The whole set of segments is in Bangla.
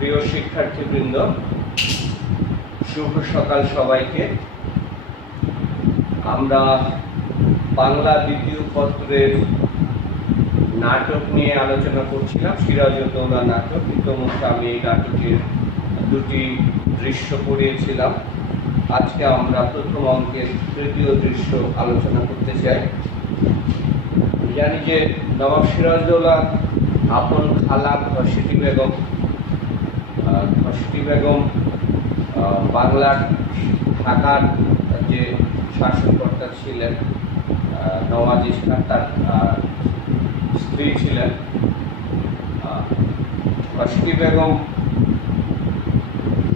প্রিয় শিক্ষার্থীবৃন্দ, শুভ সকাল সবাইকে। আমরা বাংলা দ্বিতীয় পত্রের নাটক নিয়ে আলোচনা করছিলাম, সিরাজউদ্দৌলা নাটক। ইতিমধ্যে আমি এই নাটকের দুটি দৃশ্য পড়িয়েছিলাম। আজকে আমরা প্রথম অঙ্কের তৃতীয় দৃশ্য আলোচনা করতে চাই। জানি যে নবাব সিরাজউদ্দৌলা আপন খালা ঘসেটি বেগম বাংলার ঢাকার যে শাসনকর্তা ছিলেন, নওয়াজিশ খান তার স্ত্রী ছিলেন। ঘসেটি বেগম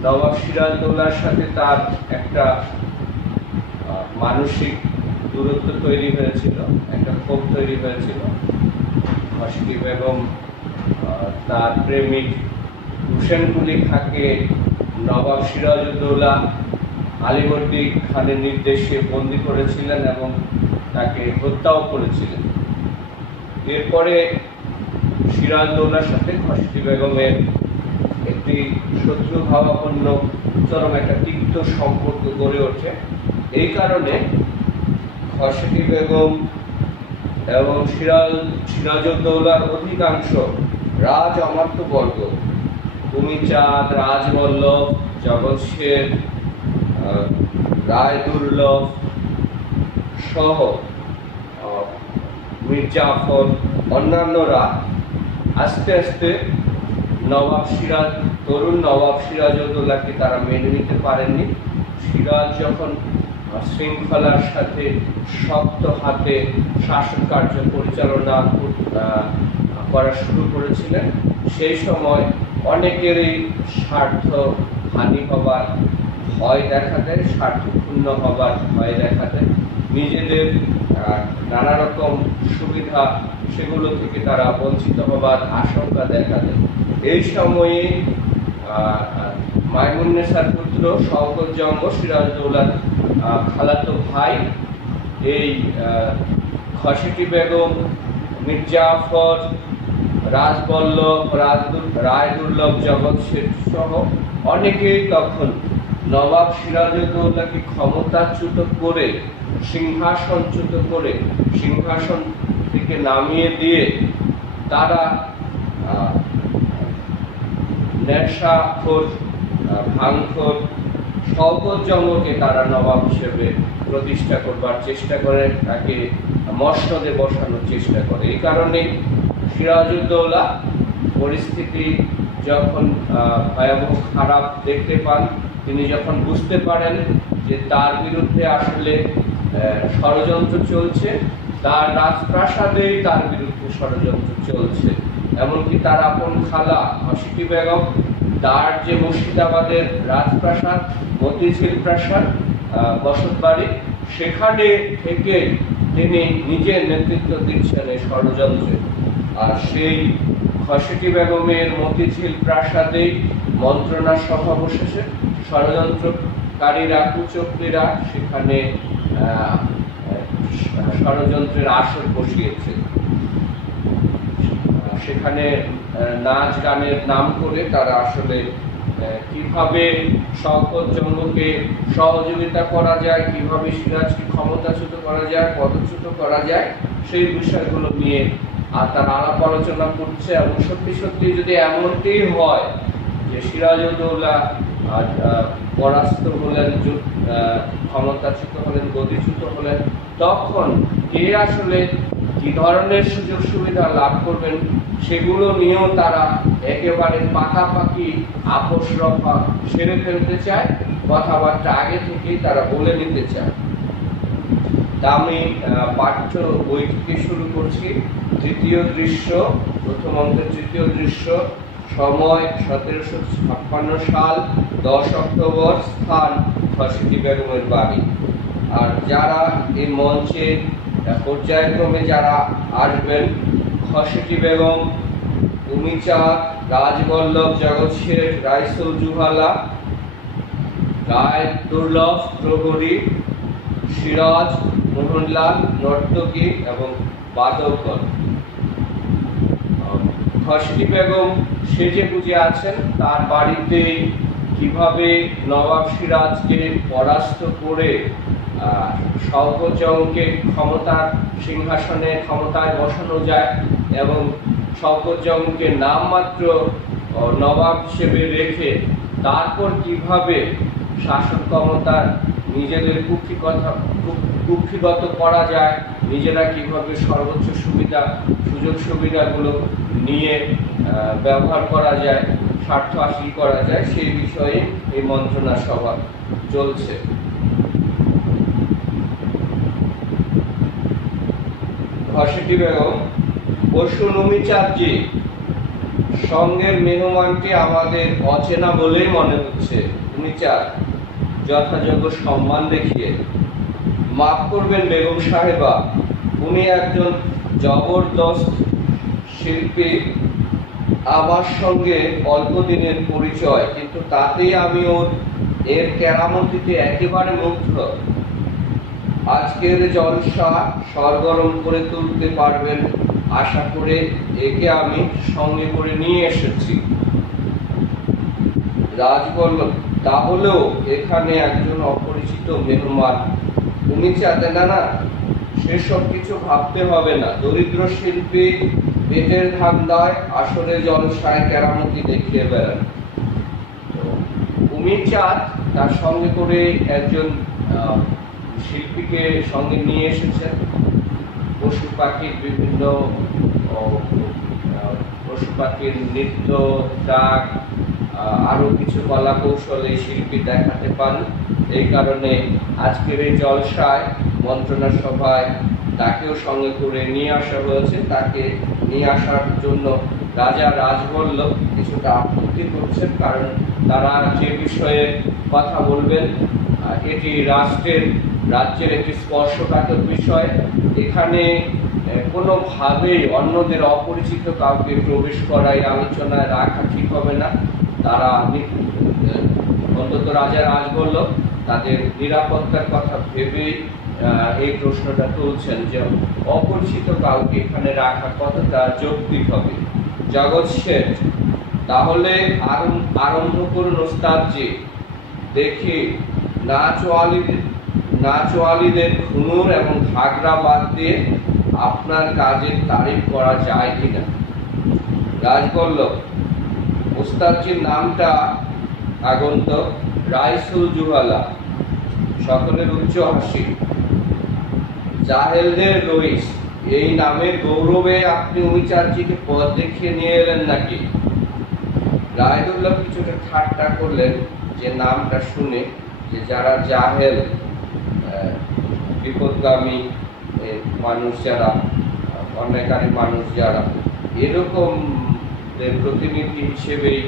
নবাব সিরাজউদ্দৌলার সাথে তার একটা মানসিক দূরত্ব তৈরি হয়েছিল, একটা ক্ষোভ তৈরি হয়েছিল। ঘসেটি বেগম তার প্রেমিক হুসেন কুলি খাঁকে নবাব সিরাজউদ্দৌলা আলীবর্দী খানের নির্দেশে বন্দী করেছিলেন এবং তাকে হত্যাও করেছিলেন। এরপরে সিরাজউদ্দৌলার সাথে ঘসেটি বেগমের একটি শত্রুভাবাপন্ন চরম একটা তিক্ত সম্পর্ক গড়ে ওঠে। এই কারণে ঘসেটি বেগম এবং সিরাজউদ্দৌলার অধিকাংশ রাজ অমাত্যবর্গ, ভূমিচাঁদ, রাজবল্লভ, জগৎ শের, রায়দুর্লভ সহ মির্জাফর অন্যান্যরা আস্তে আস্তে তরুণ নবাব সিরাজউদ্দৌলাকে তারা মেনে নিতে পারেননি। সিরাজ যখন শৃঙ্খলার সাথে শক্ত হাতে শাসন কার্য পরিচালনা করা শুরু করেছিলেন, সেই সময় অনেকেরই স্বার্থ হানি হবার ভয় দেখা দেয়, স্বার্থক্ষুণ্ণ হবার ভয় দেখা দেয়, নিজেদের নানা রকম সুবিধা সেগুলো থেকে তারা বঞ্চিত হবার আশঙ্কা দেখা দেয়। এই সময়ে মাইমুন্নেছার পুত্র শওকত জঙ্গ, সিরাজউদ্দৌলার খালাতো ভাই, এই ঘসেটি বেগম, মির্জাফর, রাজবল্লভ, রায়দুর্লভ, জগৎ শের সহ অনেকেই তখন নবাব সিরাজউদ্দৌলাকে ক্ষমতাচ্যুত করে, সিংহাসনচ্যুত করে, সিংহাসন থেকে নামিয়ে দিয়ে তারা নেশাখোর, ভাঙখোর শওকত জঙ্গকে তারা নবাব হিসেবে প্রতিষ্ঠা করবার চেষ্টা করে, তাকে মসনদে বসানোর চেষ্টা করে। এই কারণে সিরাজউদ্দৌলা পরিস্থিতি যখন ভয়াবহ খারাপ দেখতে পান, তিনি যখন বুঝতে পারেন যে তার বিরুদ্ধে আসলে ষড়যন্ত্র চলছে, তার রাজপ্রাসাদেই তার বিরুদ্ধে ষড়যন্ত্র চলছে, এমনকি তার আপন খালা ঘসেটি বেগম, তার যে মুর্শিদাবাদের রাজপ্রাসাদ, মতিঝিল প্রাসাদ, বসতবাড়ি, সেখানে থেকে তিনি নিজের নেতৃত্ব দিচ্ছেন এই ষড়যন্ত্রে। আর সেই ঘসেটি বেগমের মতিঝিল প্রাসাদেই মন্ত্রণা সভা বসেছে, ষড়যন্ত্রকারীরা, কুচক্রীরা সেখানে ষড়যন্ত্রের আসর বসিয়েছে। সেখানে নাচ গানের নাম করে তারা আসলে কিভাবে শওকত জঙ্গকে সহযোগিতা করা যায়, কিভাবে সিরাজকে ক্ষমতাচ্যুত করা যায়, পদচ্যুত করা যায়, সেই বিষয়গুলো নিয়ে তারা আলাপ আলোচনা করছে। এবং সত্যি সত্যি যদি এমনটি হয় যে সিরাজউদ্দৌলা পরাস্ত হলেন, ক্ষমতাচ্যুত হলেন, গদিচ্যুত হলেন, তখন কে আসলে কি ধরনের সুযোগ সুবিধা লাভ করবেন, সেগুলো নিয়েও তারা একেবারে পাকাপাকি আপোষ রফা সেরে ফেলতে চায়, কথাবার্তা আগে থেকেই তারা বলে নিতে চায়। তা আমি পাঠ্য বই থেকে শুরু করছি। তৃতীয় দৃশ্য, প্রথম অঙ্কের তৃতীয় দৃশ্য। সময় 1756 সাল, 10 অক্টোবর। স্থান ঘসেটি বেগমের বাড়ি। আর যারা এই মঞ্চে পর্যায়ক্রমে যারা আসবেন: ঘসেটি বেগম, ভূমিচাঁদ, রাজবল্লভ, জগৎ শের, রাইসুল জুহালা, রায়দুর্লভ প্রহরী, সিরাজ, মোহনলাল নর্তকী এবং বাদকগণ। ঘসেটি বেগম সেজে গুজে আছেন। তার বাড়িতে কিভাবে নবাব সিরাজকে পরাস্ত করে শওকত জংকে ক্ষমতার সিংহাসনে ক্ষমতায় বসানো যায় এবং শওকত জংকে নামমাত্র নবাব হিসেবে রেখে তারপর কিভাবে শাসন ক্ষমতার নিজেদের কুক্ষিগত করা যায়, নিজেরা কিভাবে সর্বোচ্চ সুযোগ সুবিধাগুলো নিয়ে ব্যবহার করা যায়, স্বার্থ হাসিল করা যায়, সেই বিষয়ে এই মন্ত্রণা সভা চলছে। ঘসেটি বেগম, বসুন উমিচাঁদজি, সঙ্গের মেহমানটি আমাদের অচেনা বলেই মনে হচ্ছে। উমিচাঁদ যথাযোগ্য সম্মান দেখিয়ে, মাফ করবেন বেগম সাহেবা, উনি একজন জবরদস্ত শিল্পী, আমার সঙ্গে অল্প দিনের পরিচয়, কিন্তু তাতেই আমি এর কেরামতিতে একেবারে মুগ্ধ। আজকের জলসা সরগরম করে তুলতে পারবেন আশা করে একে আমি সঙ্গে করে নিয়ে এসেছি। রাজ বলল, তাহলেও এখানে একজন অপরিচিত মেহমান। উমিচাঁদ, না, সেসব কিছু ভাবতে হবে না। দরিদ্র শিল্পী পেটের ধান্দায় আসলে জলসায় কেরামতি দেখিয়ে বেড়ান। উমিচাঁদ তার সঙ্গে করে একজন শিল্পীকে সঙ্গে নিয়ে এসেছেন। পশু পাখির বিভিন্ন পশু পাখির নৃত্য, ডাক, আরো কিছু কলা কৌশল এই শিল্পী দেখাতে পান। এই কারণে আজকের এই জলসায় মন্ত্রণা সভায় তাকেও সঙ্গে করে নিয়ে আসা হয়েছে। তাকে নিয়ে আসার জন্য রাজা রাজবল্লভ কিছুটা আপত্তি করছেন, কারণ তারা যে বিষয়ে কথা বলবেন এটি রাজ্যের একটি স্পর্শকাতর বিষয়। এখানে কোনোভাবেই অন্যদের অপরিচিত কাউকে প্রবেশ করাই আলোচনায় রাখা ঠিক হবে না। তারা অন্তত রাজা রাজবল্লভ তাদের নিরাপত্তার কথা ভেবেই এই প্রশ্নটা তুলছেন যে অপরিচিত কাউকে এখানে রাখা কতটা যৌক্তিক হবে। জগৎ শেঠ, তাহলে আরম্ভ করুন ওস্তাদজি। দেখি নাচওয়ালিদের ঘুঙুর এবং ঘাগরা বাদ দিয়ে আপনার কাজের তারিফ করা যায় কিনা। রাজবল্লভ, ওস্তাদজির নামটা আগন্তক রাইসুল জুহালা। সকলের উচ্চ হাসি। জাহেলদের রইস, এই নামের গৌরবে আপনি উমিচাঁদজিকে পথ দেখিয়ে নিয়ে এলেন নাকি? রায়দুল্লাহ কিছুটা ঠাট্টা করলেন যে নামটা শুনে যে যারা জাহেল, বিপদগামী মানুষ, যারা অন্যায়কারী মানুষ, যারা এরকম প্রতিনিধি হিসেবেই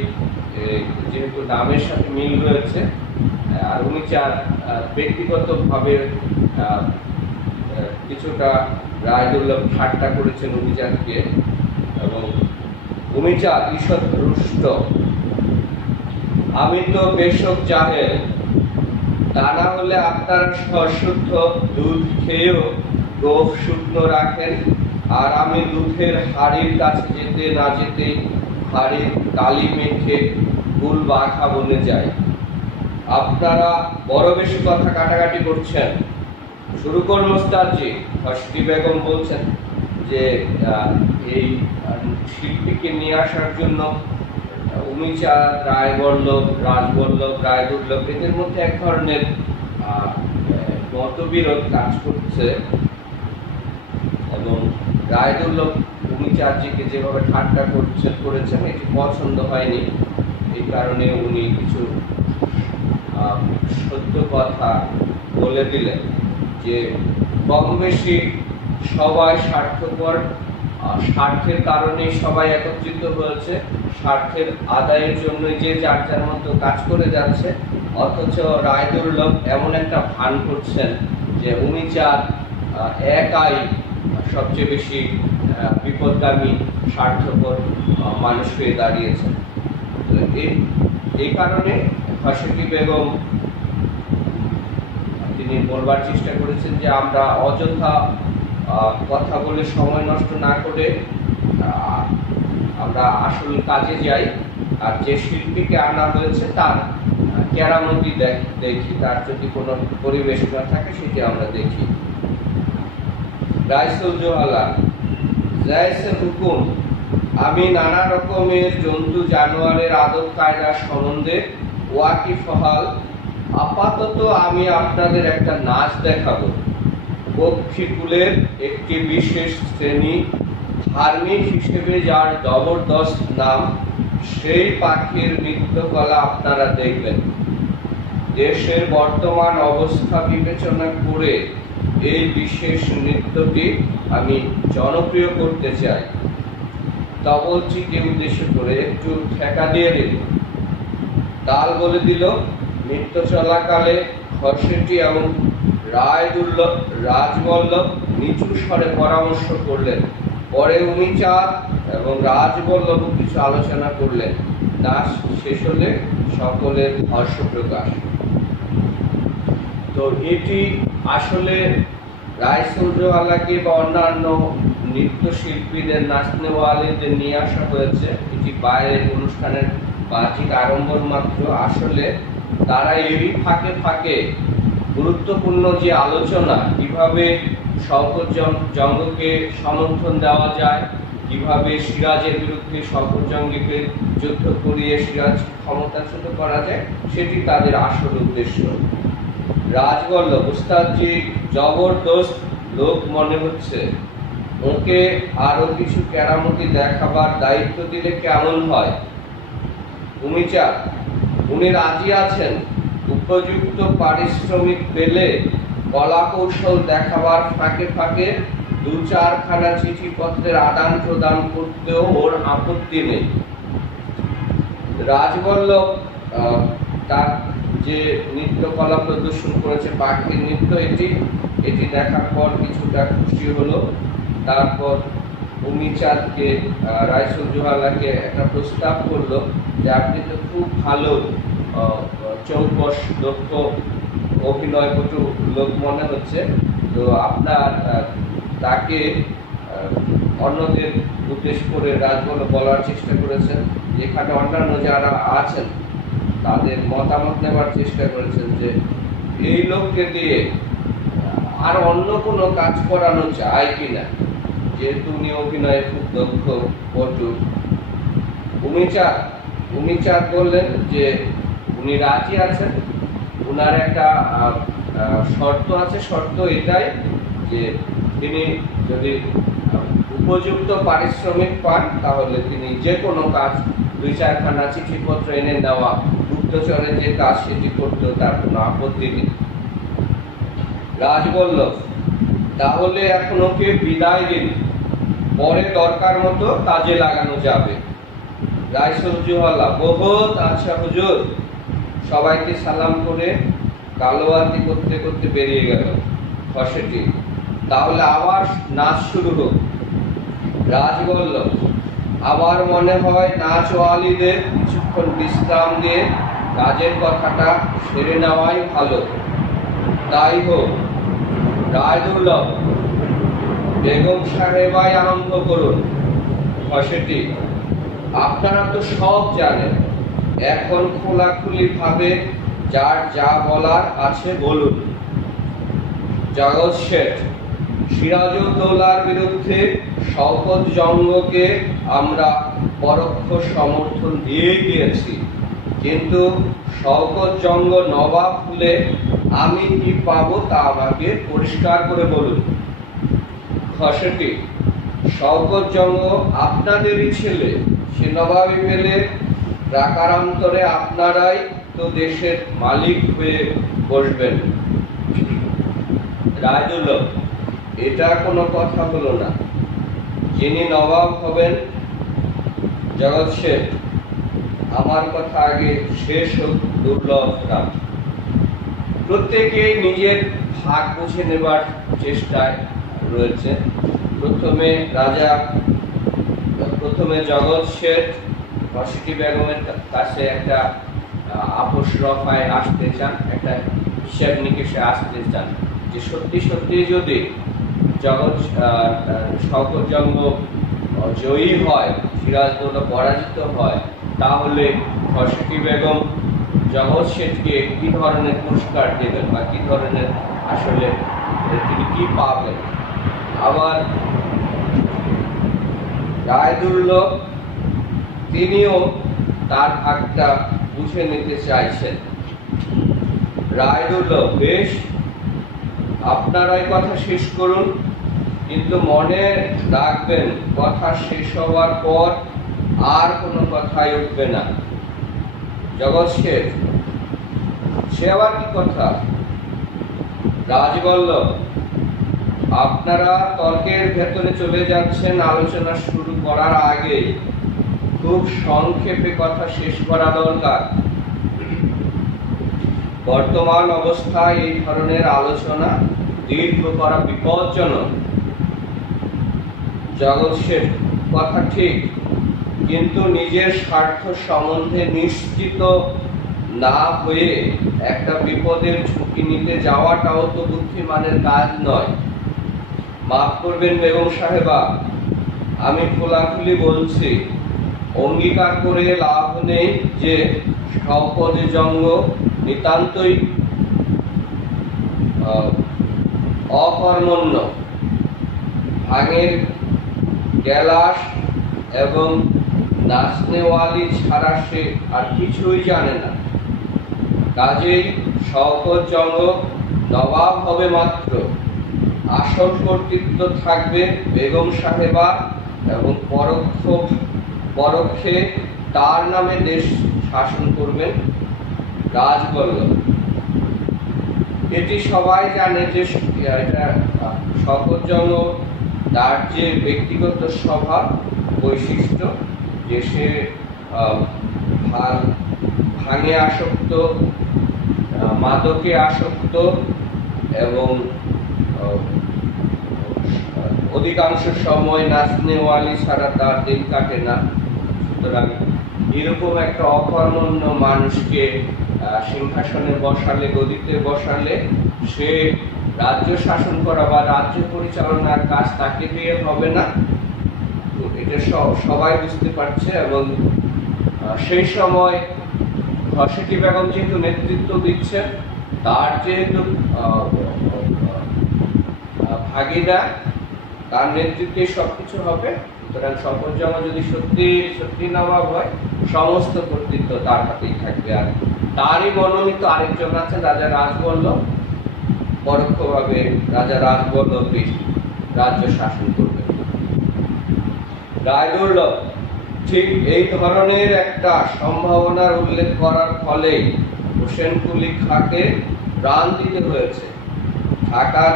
যেহেতু নামের সাথে মিল রয়েছে, আর উমিচাঁদ ব্যক্তিগতভাবে কিছুটা রায়দুল্লাহ ঠাট্টা করেছেন উমিচাঁদকে। এবং উমিচাঁদ ঈষৎ রুষ্ট, আমি তো বেশক জাহেল, তা না হলে আপনারা সশুদ্ধ দুধ খেয়েও গোঁফ শুকনো রাখেন, আর আমি দুধের হাড়ির কাছে যেতে না যেতেই হাড়ির কালি মেখে গুল বাঘা বনে যাই। আপনারা বড় বেশি কথা কাটাকাটি করছেন। শুরু করুন ওস্তাদজি। ঘসেটি বেগম বলছেন যে এই শিল্পীকে নিয়ে আসার জন্য উমিচাঁদ, রাজবল্লভ, রায়দুল্লভ এদের মধ্যে এক ধরনের মতবিরোধ কাজ করছে এবং রায়দুল্লভ উমিচাঁদজিকে যেভাবে ঠাট্টা করেছেন এটি পছন্দ হয়নি। এই কারণে উনি কিছু সত্য কথা বলে দিলেন যে কম বেশি সবাই স্বার্থপর, স্বার্থের কারণেই সবাই একত্রিত হয়েছে, স্বার্থের আদায়ের জন্য যে যার যার মতো কাজ করে যাচ্ছে। অথচ রায়দুল্লভ এমন একটা ভান করছেন যে উমিচাঁদ একাই সবচেয়ে বেশি বিপদগামী, স্বার্থপর মানুষ হয়ে দাঁড়িয়েছেন। এই কারণে ঘসেটি বেগম তিনি বলবার চেষ্টা করেছেন যে আমরা অযথা কথা বলে সময় নষ্ট না করে আমরা আসল কাজে যাই, আর যে শিল্পীকে আনা হয়েছে তার কেরামতি দেখি, তার যদি কোনো পরিবেশনা থাকে সেটি আমরা দেখি। রাইসুল জোহালা জায়সে হুকুম, আমি নানা রকমের জন্তু জানোয়ারের আদব কায়দা সম্বন্ধে ওয়াকিফহাল। আপাতত আমি আপনাদের একটা নাচ দেখাবো। পক্ষীকুলের একটি বিশেষ শ্রেণী, ধার্মিক হিসেবে যার জবরদস্ত নাম, সেই পাখির নৃত্যকলা আপনারা দেখবেন। দেশের বর্তমান অবস্থা বিবেচনা করে এই বিশেষ নৃত্যটি আমি জনপ্রিয় করতে চাই। তবলচিকে উদ্দেশ্য করে একটু ঠেকা দিয়ে দিল, তাল বলে দিল। নৃত্য চলাকালে খরশেটি এবং রাজবল্লভ নিচু স্বরে পরামর্শ করলেন। পরে উমিচাঁদ এবং রাজবল্লভ কিছু আলোচনা করলেন। নাচ শেষ হলে সকলের হর্ষ প্রকাশ। তো এটি আসলে রাইসুল জোহালাকে বা অন্যান্য নৃত্যশিল্পীদের, নাচনেওয়ালিদের নিয়ে আসা হয়েছে। এটি বাইরের অনুষ্ঠানের বাহ্যিক আড়ম্বর মাত্র। আসলে তারা এরই ফাঁকে ফাঁকে গুরুত্বপূর্ণ যে আলোচনা, কিভাবে শওকত জঙ্গকে সমর্থন দেওয়া যায়, কিভাবে সিরাজের বিরুদ্ধে শওকত জঙ্গকে যুদ্ধ করিয়ে সিরাজ ক্ষমতাচ্যুত করা যায়, সেটি তাদের আসল উদ্দেশ্য। রাজবল্লভ উস্তাদজি জবরদস্ত লোক মনে হচ্ছে, ওকে আরো কিছু কেরামতি দেখাবার দায়িত্ব দিলে কেমন হয়? উমিচাঁদ, উনি রাজি আছেন। উপযুক্ত পারিশ্রমিক পেলে কলা কৌশল দেখাবার ফাঁকে ফাঁকে 2-4খানা চিঠিপত্রের আদান প্রদান করতেও ওর আপত্তি নেই। রাজবল্লভ তার যে নৃত্যকলা প্রদর্শন করেছে, পাখির নৃত্য, এটি দেখার পর কিছুটা খুশি হলো। তারপর উমিচাঁদকে, রাইসুল জোহালাকে একটা প্রস্তাব করলো যে আপনি তো খুব ভালো চৌকস দক্ষ অভিনয়পটু লোক মনে হচ্ছে, তো আপনার তাকে অন্যদের উদ্দেশ্য করে রাজবল্লভ বলার চেষ্টা করেছেন, যেখানে অন্যান্য যারা আছেন তাদের মতামত নেওয়ার চেষ্টা করেছেন যে এই লোককে দিয়ে আর অন্য কোনো কাজ করানো যায় কিনা, যেহেতু উনি অভিনয়ে খুব দক্ষ পটু। উমিচাঁদ বললেন যে উনি রাজি আছেন। উনার একটা শর্ত আছে, শর্ত এটাই যে তিনি যদি উপযুক্ত পারিশ্রমিক পান তাহলে তিনি যে কোনো কাজ, 2-4খানা চিঠিপত্র এনে নেওয়া, গুপ্তচরের যে কাজ সেটি করতেও তার কোনো আপত্তি নেই। রাজবল্লভ, তাহলে এখন ওকে বিদায় দিন, পরে দরকার মতো কাজে লাগানো যাবে। রাইসুল জোহালা, বহুত আচ্ছা হুজুর, সবাইকে সালাম করে কালোয়াতি করতে করতে বেরিয়ে গেল খসেটি। তাহলে আবার নাচ শুরু হোক। রাজবল্লভ, আবার মনে হয় নাচওয়ালিদের কিছুক্ষণ বিশ্রাম দিয়ে কাজের কথাটা সেরে নেওয়াই ভালো। তাই হোক। রায়দুল্লভ, বেগম সাহেবাই আরম্ভ করুন। খসেটি, আপনারা তো সব জানেন, এখন খোলাখুলি ভাবে যার যা বলার আছে বলুন। জগৎ শেঠ, সিরাজউদ্দৌলার বিরুদ্ধে শওকত জঙ্গকে আমরা পরোক্ষ সমর্থন দিয়ে গিয়েছি, কিন্তু শওকত জঙ্গ নবাব হলে আমি কি পাবো তা আমাকে পরিষ্কার করে বলুন। খসেটি, শওকত জঙ্গ আপনাদেরই ছেলে, সে নবাবি পেলে প্রাকারান্তরে আপনারাই তো দেশের মালিক হয়ে বসবেন। রায়দুল্লভ, এটা কোনো কথা হলো না, যিনি নবাব হবেন। জগৎ শেঠ, আমার কথা আগে শেষ হোক দুর্লভ রাম। প্রত্যেকেই নিজের ভাগ বুঝে নেবার চেষ্টায় রয়েছে। প্রথমে জগৎ শেঠ রশিদি বেগমের কাছে একটা আপোষ রফায় আসতে চান, একটা হিসাব নিকেশে আসতে চান যে সত্যি সত্যি যদি শওকত জঙ্গ জয়ী হয়, সিরাজদৌল্লা পরাজিত হয়, তাহলে খসকি বেগম জগৎ শেঠকে কি ধরনের পুরস্কার দেবেন বা কি ধরনের আসলে তিনি কি পাবেন। আবার রায়দুল্লভ তিনিও তার ভাগটা বুঝে নিতে চাইছেন। রায়দুল্লভ, বেশ, আপনারাই কথা শেষ করুন, কিন্তু মনে রাখবেন কথা শেষ হওয়ার পর আর কোনো কথাই উঠবে না। জগৎ শেঠ, সে আবার কি কথা? রাজবল্লভ, আপনারা তর্কের ভেতরে চলে যাচ্ছেন আলোচনা শুরু করার আগে। খুব সংক্ষেপে কথা শেষ করা দরকার। বর্তমান অবস্থায় এই ধরনের আলোচনা দীর্ঘ করা বিপজ্জনক। জগৎ শেঠ, কথা ঠিক, কিন্তু নিজের স্বার্থ সম্বন্ধে নিশ্চিত না হয়ে একটা বিপদের ঝুঁকি নিতে যাওয়াটাও তো বুদ্ধিমানের কাজ নয়। মাফ করবেন বেগম সাহেবা, আমি খোলাখুলি বলছি, অঙ্গীকার করে লাভ নেই যে শওকত জঙ্গ নিতান্তই অকর্মণ্য, ভাঙের গেলাস এবং নাচনেওয়ালি ছাড়া সে আর কিছুই জানে না। কাজেই শওকত জঙ্গ নবাব হবে মাত্র, আসল কর্তৃত্ব থাকবে বেগম সাহেবা এবং পরোক্ষে তার নামে দেশ শাসন করবেন রাজবল্লভ। এটি সবাই জানে যে এটা শওকত জঙ্গ তার যে ব্যক্তিগত স্বভাব বৈশিষ্ট্য, যে সে ভাঙে আসক্ত, মাদকে আসক্ত এবং অধিকাংশ সময় নাচনেওয়ালি ছাড়া তার দিন কাটে না। সুতরাং এরকম একটা অকর্মণ্য মানুষকে সিংহাসনে বসালে, গদিতে বসালে, সে রাজ্য শাসন করা বা রাজ্য পরিচালনার কাজ তাকে দিয়ে হবে না। এটা সবাই বুঝতে পারছে। এবং সেই সময় খসকি বেগম যেহেতু নেতৃত্ব দিচ্ছেন, তার যেহেতু ভাগিদার, তার নেতৃত্বে সবকিছু হবে। সুতরাং শওকত জঙ্গ যদি সত্যি নবাব হয়, সমস্ত কর্তৃত্ব তার হাতেই থাকবে। আর তারই মনোনীত আরেকজন আছেন রাজা রাজবল্লভ, পরোক্ষভাবে রাজা রাজবল্লভ রাজ্য শাসন করবে। রায়দুল্লভ ঠিক এই ধরনের একটা সম্ভাবনার উল্লেখ করার ফলে হোসেন কুলি খাঁকে প্রাণ দিতে হয়েছে। ঢাকার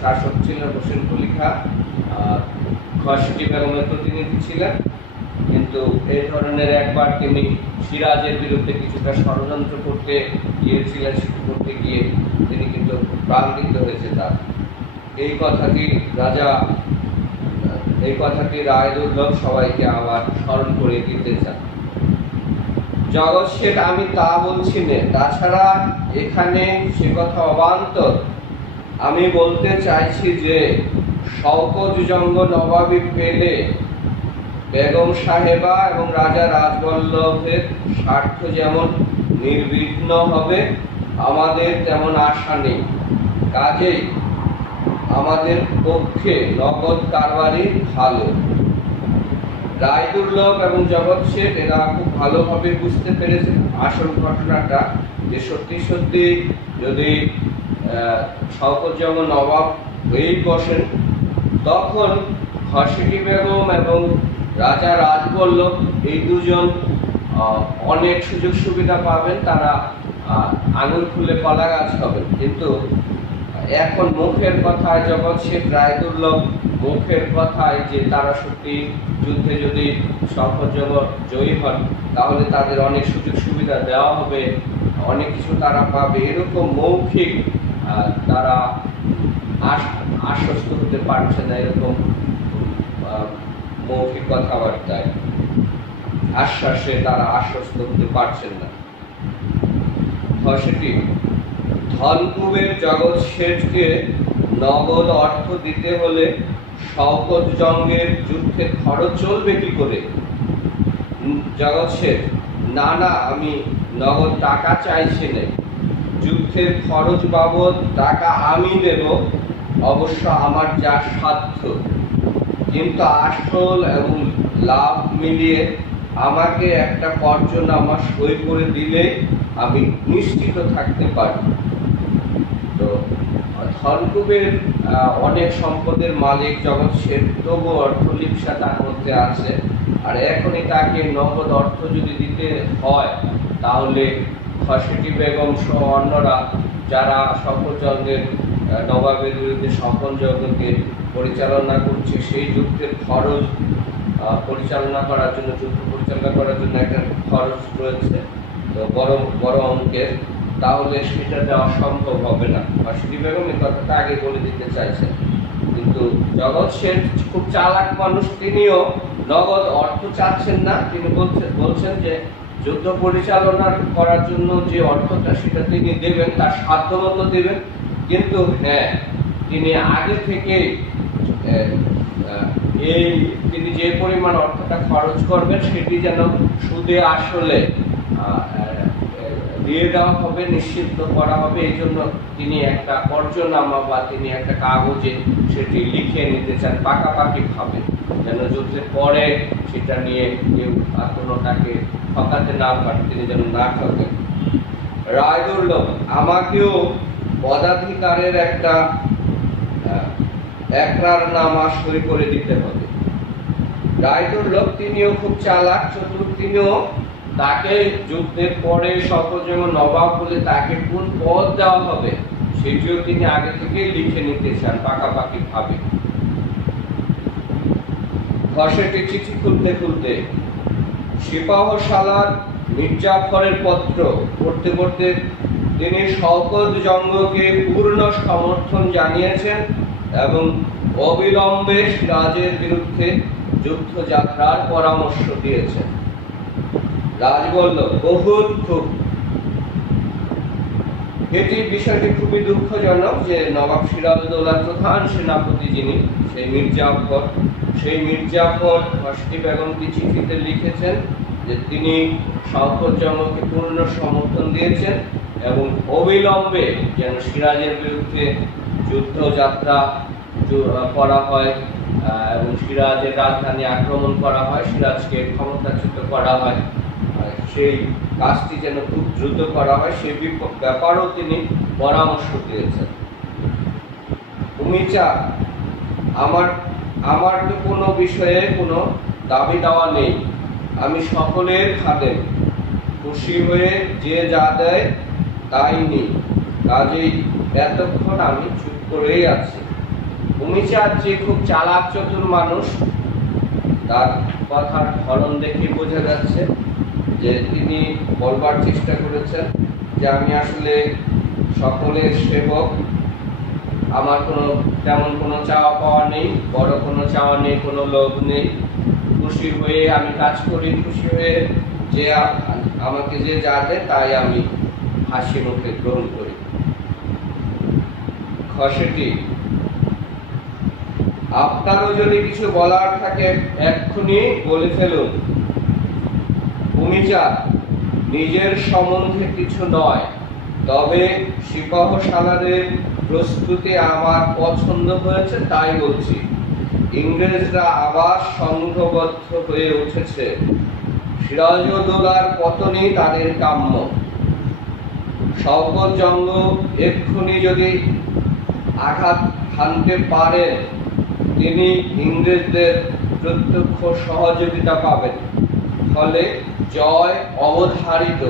শাসক ছিলেন হোসেন কুলি খাঁ, খসকি বেগমের প্রতিনিধি ছিলেন, কিন্তু এই ধরনের একবার তিনি সিরাজের বিরুদ্ধে কিছুটা ষড়যন্ত্র করতে গিয়েছিলেন, সেটা করতে গিয়ে তিনি কিন্তু প্রাণ দিতে হয়েছে তার। এই কথাটি রায়দুল্লভ সবাইকে আবার স্মরণ করে দিতে চান। জগৎ শেঠ, আমি তা বলছি না, তাছাড়া এখানে সে কথা অবান্তর। আমি বলতে চাইছি যে শওকত জঙ্গ নবাবি পেলে বেগম সাহেবা এবং রাজা রাজবল্লভের স্বার্থ যেমন নির্বিঘ্ন হবে, আমাদের তেমন আশা নেই। কাজেই আমাদের পক্ষে নগদ কারবারই ভালো। রায়দুল্লভ এবং জগৎ শেঠ এরা খুব ভালোভাবে বুঝতে পেরেছে আসল ঘটনাটা, যে সত্যি যদি শওকত জঙ্গ নবাব হয়েই বসেন, তখন খসকি বেগম এবং রাজা রাজবল্লভ এই দুজন অনেক সুযোগ সুবিধা পাবেন, তারা আঙুল খুলে কলা গাছ হবেন। কিন্তু এখন মুখের কথায় জগৎ শেঠ, রায়দুল্লভ মুখের কথায় যে তারা সত্যি যুদ্ধে যদি শওকত জঙ্গ জয়ী হন, তাহলে তাদের অনেক সুযোগ সুবিধা দেওয়া হবে, অনেক কিছু তারা পাবে, এরকম মৌখিক তারা আশ্বস্ত হতে পারছে না। এরকম মৌখিক কথাবার্তায় আশ্বাসে তারা আশ্বস্ত হতে পারছেন না। খসকি, ধনকুবের জগৎ শেঠকে নগদ অর্থ দিতে হলে শওকত জঙ্গের যুদ্ধের খরচ চলবে কি করে? জগৎ শেঠ, না না, আমি নগদ টাকা চাইছি না, যুদ্ধের খরচ বাবদ টাকা আমি দেব, অবশ্য আমার যা সাধ্য, কিন্তু আসল এবং লাভ মিলিয়ে আমাকে একটা কর্জনামা সই করে দিলে আমি নিশ্চিত থাকতে পারি। তো ধনকুবের অনেক সম্পদের মালিক জগৎ শেঠ, তবু অর্থলিপ্সা তার মধ্যে আছে। আর এখনই তাকে নগদ অর্থ যদি দিতে হয়, তাহলে খসেটি বেগম সহ অন্যরা যারা সফরজঙ্গের নবাবের বিরুদ্ধে সফরজঙ্গকে পরিচালনা করছে, সেই যুদ্ধের খরচ পরিচালনা করার জন্য, যুদ্ধ পরিচালনা করার জন্য একটা খরচ রয়েছে, তো বড় বড় অঙ্কের, তাহলে সেটা দেওয়া সম্ভব হবে না। খসেটি বেগম এই কথাটা আগে বলে দিতে চাইছেন। কিন্তু জগৎ শেঠ খুব চালাক মানুষ, তিনিও নগদ অর্থ চাচ্ছেন না। তিনি বলছেন যে যুদ্ধ পরিচালনা করার জন্য যে অর্থটা সেটা তিনি দেবেন, তার সাধ্যমতো দেবেন, কিন্তু হ্যাঁ, তিনি আগে থেকে তিনি যে পরিমাণ অর্থটা খরচ করবেন সেটি যেন সুদে আসলে দিয়ে দেওয়া হবে, নিশ্চিত করা হবে। এই জন্য তিনি একটা কর্জনামা বা তিনি একটা কাগজে সেটি লিখে নিতে চান পাকাপাকি ভাবে, যেন যুদ্ধের পরে সেটা নিয়ে কেউ কোনো তাকে ঠকাতে না পারে, তিনি যেন না ঠকেন। রায়দুর্লভ, আমাকেও পদাধিকারের একটা একরারনামা সই করে দিতে হবে। রায়দুর্লভ তিনিও খুব চালাক চতুর, তিনিও তাকে যুদ্ধের পরে সফরজঙ্গ নবাব বলে তাকে কোন পদ দেওয়া হবে সেটিও তিনি আগে থেকে লিখে নিতে চান পাকাপাকি ভাবে। খসেটি চিঠি খুলতে খুলতে সিপাহসালার মির্জাফরের পত্র পড়তে পড়তে তিনি শওকত জঙ্গকে পূর্ণ সমর্থন জানিয়েছেন এবং অবিলম্বে সিরাজের বিরুদ্ধে যুদ্ধযাত্রার পরামর্শ দিয়েছেন। রাজ বলল, বহুত খুব। বিষয়টি খুবই দুঃখজনক যে নবাব সিরাজউদ্দৌলার প্রধান সেনাপতি যিনি, সেই মির্জাফর খসেটি বেগমকে চিঠিতে লিখেছেন যে তিনি শওকত জঙ্গকে পূর্ণ সমর্থন দিয়েছেন এবং অবিলম্বে যেন সিরাজের বিরুদ্ধে যুদ্ধযাত্রা করা হয় এবং সিরাজের রাজধানী আক্রমণ করা হয়, সিরাজকে ক্ষমতাচ্যুত করা হয়, সেই কাজটি যেন খুব দ্রুত করা হয়, সেই ব্যাপারেও তিনি পরামর্শ দিয়েছেন। উমিচা, আমার তো কোনো বিষয়ে কোনো দাবি দেওয়া নেই, আমি সকলের খাদেম, খুশি হয়ে যে যা দেয় তাই নিই, কাজেই এতক্ষণ আমি চুপ করেই আছি। উমিচা যে খুব চালাক চতুর মানুষ, তার কথার ধরন দেখে বোঝা যাচ্ছে যে তিনি বলবার চেষ্টা করেছেন যে আমি আসলে সকলের সেবক, আমার তেমন কোনো চাওয়া পাওয়া নেই, বড় কোনো চাওয়া নেই, কোনো লোভ নেই, খুশি হয়ে আমি কাজ করি, খুশি হয়ে যে আমাকে যে যা দেয় তাই আমি হাসি মুখে গ্রহণ করি। খসেটি, আপনারও যদি কিছু বলার থাকে এক্ষুনি বলে ফেলুন। উমিচা, নিজের সম্বন্ধে কিছু নয়, তবে সিপাহসালারের প্রস্তুতি আমার পছন্দ হয়েছে তাই বলছি। ইংরেজরা আবার সংঘবদ্ধ হয়ে উঠেছে, সিরাজউদ্দৌলার পতনই তাদের কাম্য। শওকত জঙ্গ এক্ষুনি যদি আঘাত হানতে পারেন, তিনি ইংরেজদের প্রত্যক্ষ সহযোগিতা পাবেন, ফলে জয় অবধারিত।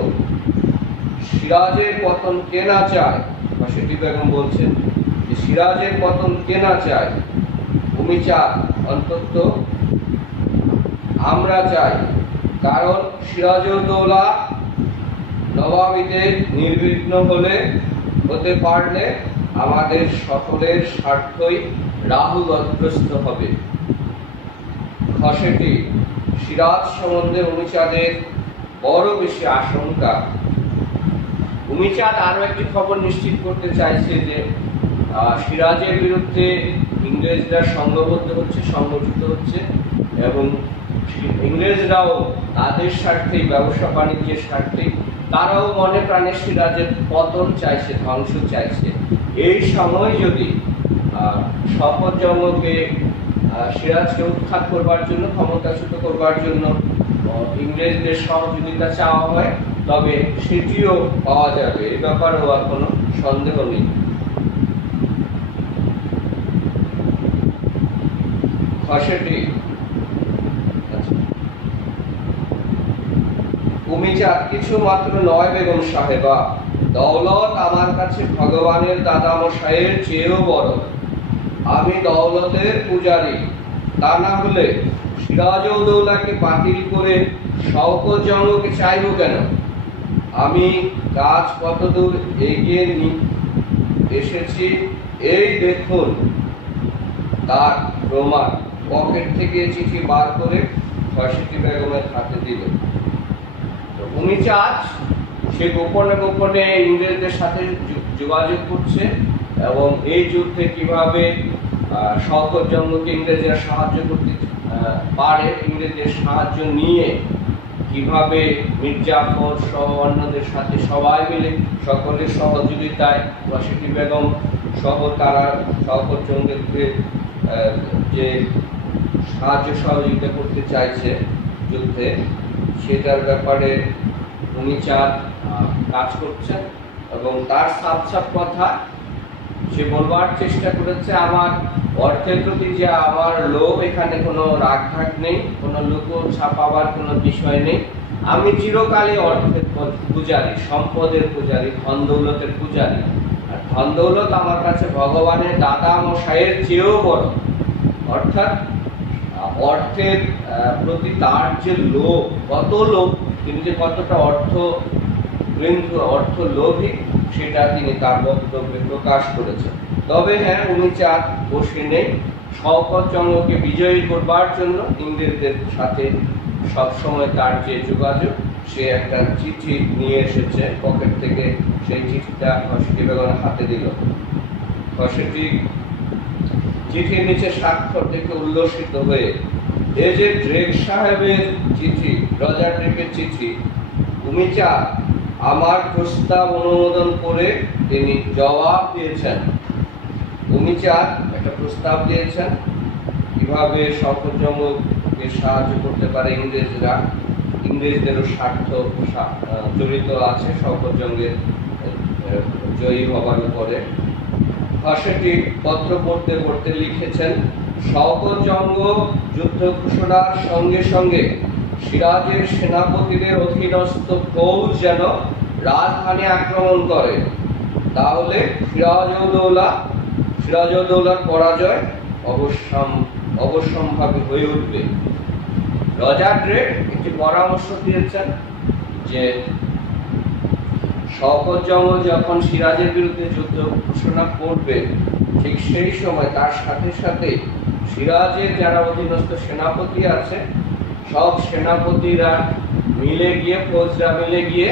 সিরাজের পতন কে না চায়? খসেটি বেগম বলছেন যে সিরাজের পতন কে না চায়? উমিচা, অন্তত আমরা চাই, কারণ সিরাজউদ্দৌলা নবাবিতে নির্বিঘ্ন হতে পারলে আমাদের সকলের স্বার্থই রাহুগ্রস্ত হবে। খসেটি, সিরাজ সম্বন্ধে উমিচাঁদের বড় বেশি আশঙ্কা। উমিচাঁদ আরো একটি খবর নিশ্চিত করতে চাইছে যে সিরাজের বিরুদ্ধে ইংরেজরা সংঘবদ্ধ হচ্ছে, সংগঠিত হচ্ছে, এবং ইংরেজরাও তাদের স্বার্থে, ব্যবসা বাণিজ্যের স্বার্থে তারাও মনে প্রাণে সিরাজের পতন চাইছে, ধ্বংস চাইছে। এই সময় যদি শপথজনকে সিরাজকে উৎখাত করবার জন্য, ক্ষমতাচ্যুত করবার জন্য ইংরেজদের সহযোগিতা চাওয়া হয়, তবে সেটিও পাওয়া যাবে, এ ব্যাপারেও আর কোনো সন্দেহ নেই। খসেটি উমিচাঁদ কিছু মাত্র নয় বেগম সাহেবা, দৌলত আমার কাছে ভগবানের দাদামশাইয়ের চেয়েও বড়। আমি দৌলতের পূজারী, তা না হলে সিরাজউদ্দৌলাকে বাতিল করে শওকতজংকে চাইব কেন? আমি কাজ কতদূর এগিয়ে এসেছি এই দেখুন তার প্রমাণ। পকেট থেকে চিঠি বার করে খসেটি বেগমের হাতে দিল। উমিচাঁদ সে গোপনে গোপনে ইংরেজদের সাথে যোগাযোগ করছে এবং এই যুদ্ধে কিভাবে শওকতজংকে ইংরেজরা সাহায্য করতে পারে, ইংরেজদের সাহায্য নিয়ে কিভাবে মির্জাফর সহ অন্যদের সাথে সবাই মিলে সকলের সহযোগিতায় খসেটি বেগম সহ তারা শওকতজংকে যে সাহায্য সহযোগিতা করতে চাইছে যুদ্ধে, সেটার ব্যাপারে উমিচাঁদ কাজ করছেন এবং তার সাপ সাপ কথা সে বলবার চেষ্টা করেছে। আমার অর্থের প্রতি যে আমার লোভ, এখানে কোনো রাগঘাট নেই, কোনো লুকো ছাপাবার কোনো বিষয় নেই। আমি চিরকালই অর্থের পূজারী, সম্পদের পূজারী, ধন দৌলতের পূজারী। আর ধন দৌলত আমার কাছে ভগবানের দাদা মশাইয়ের চেয়েও বড়। অর্থাৎ অর্থের প্রতি তার যে লোভ, কত লোভ, তিনি যে কতটা অর্থ লোভী, সেটা তিনি তার বক্তব্যে প্রকাশ করেছেন। তবে হ্যাঁ, উমিচাঁদ বসে নেই। শওকতজংকে বিজয়ী করবার জন্য ইংরেজদের সাথে সবসময় তার যে যোগাযোগ, সে একটা চিঠি নিয়ে এসেছে পকেট থেকে। সেই চিঠিটা খসেটি বেগমের হাতে দিল। খসেটি চিঠির নিচে স্বাক্ষর দেখে উল্লসিত হয়ে, এ যে ড্রেক সাহেবের চিঠি, রজার ড্রেকের চিঠি, উমিচাঁদ আমার প্রস্তাব অনুমোদন করে তিনি জবাব দিয়েছেন। উমিচাঁদ একটা প্রস্তাব দিয়েছেন কিভাবে শওকতজংকে সাহায্য করতে পারে ইংরেজরা। ইংরেজদেরও স্বার্থ জড়িত আছে শওকতজংয়ের জয়ী হবার উপরে। খসেটি পত্র পড়তে পড়তে লিখেছেন, শওকতজং যুদ্ধ ঘোষণার সঙ্গে সঙ্গে সিরাজের সেনাপতিদের অধীনস্থ ফৌজ যেন রাজধানী আক্রমণ করে, তাহলে সিরাজউদ্দৌলার পরাজয় অবশ্যম্ভাবী হয়ে উঠবে। রজার ড্রেক একটি পরামর্শ দিয়েছেন যে শওকতজং যখন সিরাজের বিরুদ্ধে যুদ্ধ ঘোষণা করবে, ঠিক সেই সময় তার সাথে সাথে সিরাজের যারা অধীনস্থ সেনাপতি আছে, সব সেনাপতিরা মিলে গিয়ে, ফৌজরা মিলে গিয়ে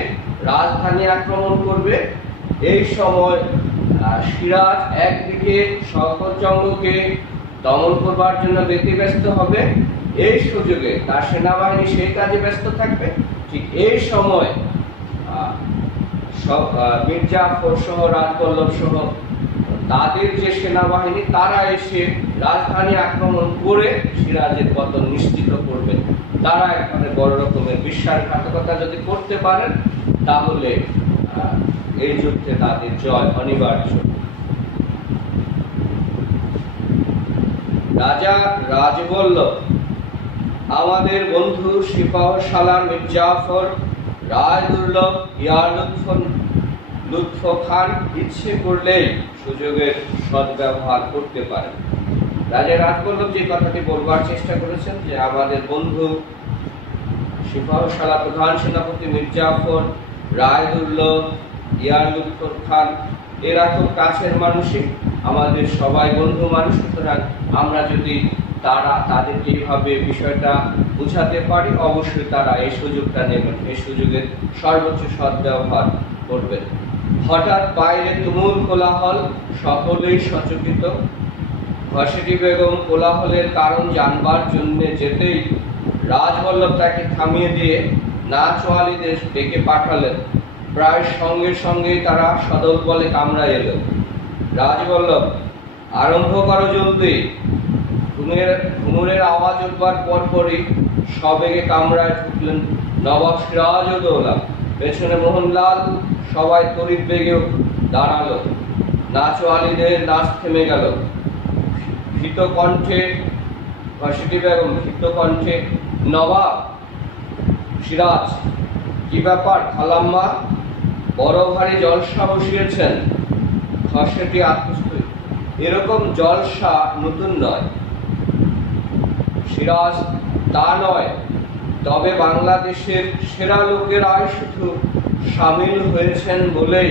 রাজধানী আক্রমণ করবে। এই সময় সিরাজ একদিকে শওকতজংকে দমন করবার জন্য ব্যতিব্যস্ত হবে, এই সুযোগে তার সেনাবাহিনী সেই কাজে ব্যস্ত থাকবে। ঠিক এই সময় মির্জাফর সহ, রাজবল্লভ সহ তাদের যে সেনাবাহিনী, তারা এসে রাজধানী আক্রমণ করে সিরাজের পতন নিশ্চিত করবে। তারা এখানে বড় রকমের বিশ্বাসঘাতকতা যদি করতে পারেন, তাহলে এই যুদ্ধে তাদের জয় অনিবার্য। রাজা রাজবল্লভ আমাদের বন্ধু সিপাহসালার মির্জাফর, রায়দুর্লভ, লুৎফ খান ইচ্ছে করলেই সুযোগের সদ্ব্যবহার করতে পারেন। রাজা রাজবল্লভ যে কথাটি বলবার চেষ্টা করেছেন যে আমাদের বন্ধু সিপাহসালার প্রধান সেনাপতি মির্জাফর, রায়দুর্লভ, লুৎফ খান, এরা খুব কাছের মানুষই, আমাদের সবাই বন্ধু মানুষ। সুতরাং আমরা যদি তাদেরকে এইভাবে বিষয়টা বুঝাতে পারি, অবশ্যই তারা এই সুযোগটা নেবেন, এই সুযোগের সর্বোচ্চ সদ্ব্যবহার করবেন। হঠাৎ বাইরে তুমুল কোলাহল, সকলেই সচকিত। ঘসেটি বেগম কোলাহলের কারণ জানবার জন্য যেতেই রাজবল্লভ তাকে থামিয়ে দিয়ে নাচওয়ালিদের ডেকে পাঠালেন। প্রায় সঙ্গে সঙ্গেই তারা সদল বলে কামরায় এলো। রাজবল্লভ, আরম্ভ করো জলদি। ঘুঙুরের আওয়াজ উঠবার পরপরই সবেগে কামরায় ঢুকলেন নবাব সিরাজউদ্দৌলা। পেছনে মোহনলাল, সবাই তড়িৎ বেগে দাঁড়ালো। নাচওয়ালিদের নাচ থেমে গেল। ভীত কণ্ঠে ঘসেটি বেগম ভীত কণ্ঠে, নবাব সিরাজ, কি ব্যাপার খালাম্মা, বড় ভারী জলসা বসিয়েছেন? ঘসেটি আত্মস্থ, এরকম জলসা নতুন নয় সিরাজ, তা নয়, তবে বাংলাদেশের সেরা লোকেরাই শুধু সামিল হয়েছেন বলেই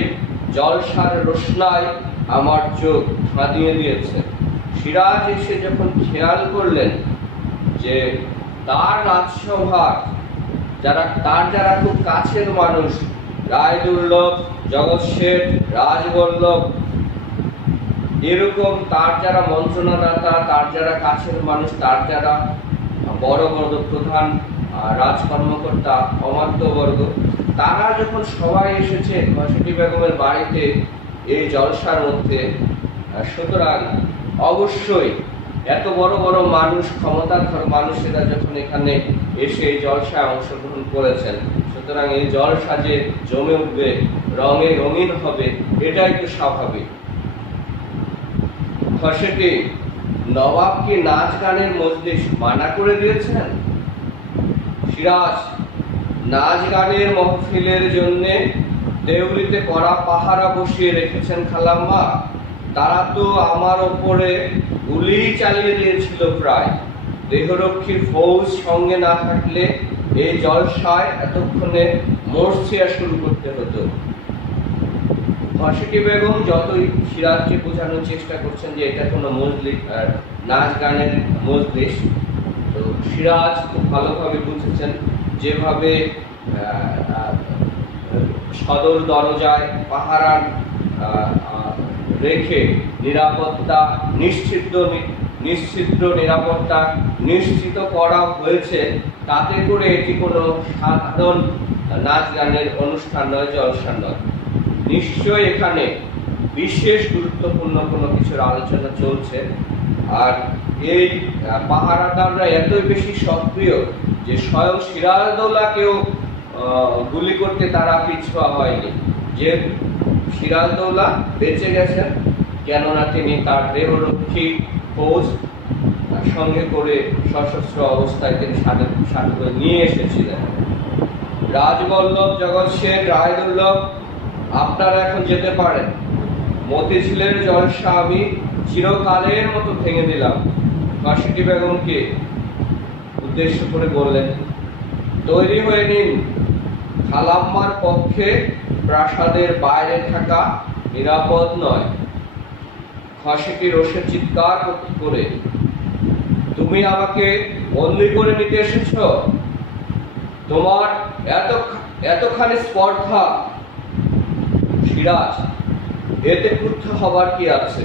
জলসার রোশনায় আমার চোখ ধাঁধিয়ে দিয়েছে। সিরাজ এসে যখন খেয়াল করলেন যে তার রাজসভার যারা খুব কাছের মানুষ, রায়দুর্লভ, জগৎ শেঠ, রাজবল্লভ, এরকম তার যারা মন্ত্রণাদাতা, তার যারা কাছের মানুষ, তার যারা বড় বড় প্রধান রাজকর্মকর্তা, অমাত্যবর্গ, তারা যখন সবাই এসেছে ঘসেটি বেগমের বাড়িতে এই জলসার মধ্যে, সুতরাং অবশ্যই এত বড় বড় মানুষ, ক্ষমতাধর মানুষেরা যখন এখানে এসে এই জলসায় অংশগ্রহণ করেছেন, সুতরাং এই জলসা যে জমে উঠবে, রঙে রঙিন হবে, এটাই তো স্বাভাবিক। ঘসেটি, নবাব কি নাচ গানের মজলিস মানা করে দিয়েছেন? সিরাজ, নাচ গানের মহফিলের জন্য দেউলিতে কড়া পাহারা বসিয়ে রেখেছেন খালাম্মা। তারা তো আমার ওপরে গুলি চালিয়ে দিয়েছিল প্রায়। দেহরক্ষীর ফৌজ সঙ্গে না থাকলে এই জলসায় এতক্ষণে মরছিয়া শুরু করতে হতো। ঘসেটি বেগম যতই সিরাজকে বোঝানোর চেষ্টা করছেন যে এটা কোনো মজলিস, নাচ গানের মজলিস, তো সিরাজ খুব ভালোভাবে বুঝেছেন। যেভাবে সদর দরজায় পাহারা রেখে নিরাপত্তা নিশ্চিত নিরাপত্তা নিশ্চিত করা হয়েছে, তাতে করে এটি কোনো সাধারণ নাচ গানের অনুষ্ঠান নয়, জলসা নয়। নিশ্চয় এখানে বিশেষ গুরুত্বপূর্ণ কোনো কিছুর আলোচনা চলছে। আর এই পাহারাদাররা এতই বেশি সক্রিয় যে স্বয়ং সিরাজউদ্দৌলাকেও গুলি করতে তারা পিছপা হয়নি। যে সিরাজউদ্দৌলা বেঁচে গেছেন কেননা তিনি তার দেহরক্ষী ফৌজ সঙ্গে করে সশস্ত্র অবস্থায় তিনি সাথে করে নিয়ে এসেছিলেন। রাজবল্লভ, জগৎ শেঠ, রায়দুর্লভ, আপনারা এখন যেতে পারেন। মতিঝিলের জলসা আমি চিরকালের মতো ভেঙে দিলাম। ঘসেটি বেগমকে উদ্দেশ্য করে বললেন, তৈরি হয়ে নিন। খালাম্মার পক্ষে প্রাসাদের বাইরে থাকা নিরাপদ নয়। ঘসেটি রোষে চিৎকার করে, তুমি আমাকে বন্দি করে নিতে এসেছ? তোমার এতখানি স্পর্ধা? সিরাজ, এতে ক্রুদ্ধ হবার কি আছে?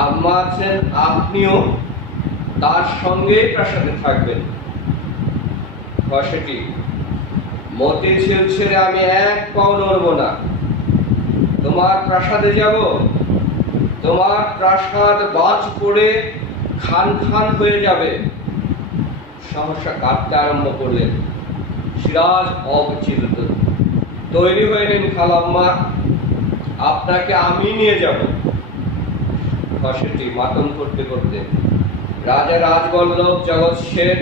আম্মা আছেন, আপনিও তার সঙ্গে প্রাসাদে থাকবেন। ঘসেটি, মতিঝিল ছেড়ে আমি এক পাও নড়ব না। তোমার প্রাসাদে যাব? তোমার প্রাসাদ বাজ পড়ে খান খান হয়ে যাবে। সহসা কাঁদতে আরম্ভ করলেন। সিরাজ অবিচলিত, তৈরি হয়ে নিন খালাম্মা, আপনাকে আমি নিয়ে যাব। ঘসেটি মাতম করতে করতে, রাজা রাজবল্লভ, জগৎ শেঠ,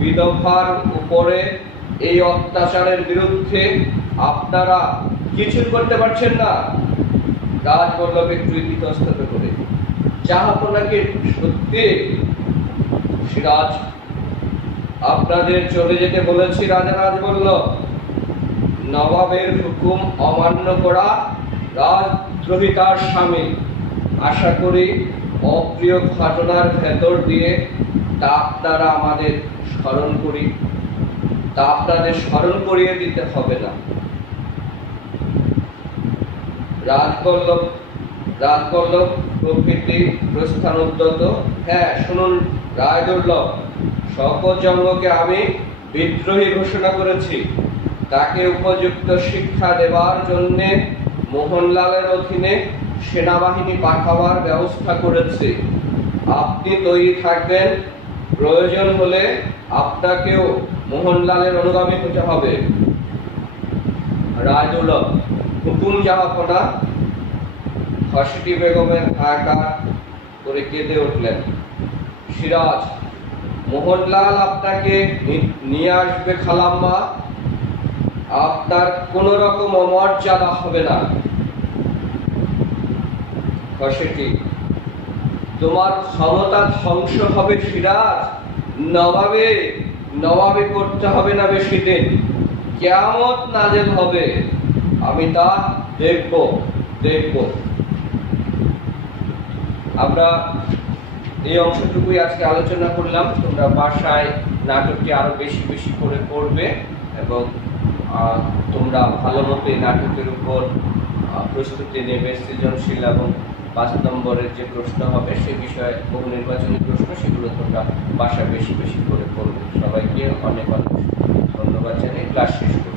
বিধবার উপরে এই অত্যাচারের বিরুদ্ধে আপনারা কিছু করতে পারছেন না। রাজবল্লভ একটু ইতস্তত করে, জাহাপনাকে সত্যি? সিরাজ, আপনাদের চলে যেতে বলেছি রাজা রাজবল্লভ। নবাবের হুকুম অমান্য করা রাজদ্রোহিতার শামিল। আশা করি অপ্রিয় ঘটনার ভেতর দিয়ে তা আপনাদের স্মরণ করিয়ে দিতে হবে না। রাজবল্লভ রাজবল্লভ প্রভৃতি প্রস্থান উদ্যত। হ্যাঁ শুনুন রায় দুর্লভ, শওকত জঙ্গকে আমি বিদ্রোহী ঘোষণা করেছি। তাকে উপযুক্ত শিক্ষা দেবার জন্য মোহনলালের অধীনে সেনাবাহিনী পাঠাবার ব্যবস্থা করেছি। আপনি তৈরি থাকবেন, প্রয়োজন হলে আপনাকেও মোহনলালের অনুগামী হতে হবে। রায় দুর্লভ, হুকুম জাহাপনা। খসটি বেগমের হাহাকার করে কেঁদে উঠলেন। সিরাজ, মোহনলাল আপনাকে নিয়ে আসবে খালাম্মা, আপনার কোন রকম অমর্যাদা হবে না। খসটি, তোমার ক্ষমতা ধ্বংস হবে সিরাজ, নবাবে নবাবে করতে হবে না বেশি দিন, কিয়ামত নাজেল হবে, আমি তা দেখব দেখব। আমরা এই অংশটুকুই আজকে আলোচনা করলাম। তোমরা বাসায় নাটকটি আরো বেশি বেশি করে পড়বে এবং তোমরা ভালো মতো এই নাটকের উপর প্রস্তুতি নেবে। সৃজনশীল এবং 5 নম্বরের যে প্রশ্ন হবে সেই বিষয়ে বহু নির্বাচনী প্রশ্ন, সেগুলো তোমরা বাসায় বেশি বেশি করে পড়বে। সবাইকে অনেক অনেক ধন্যবাদ জানিয়ে ক্লাস শেষ করব।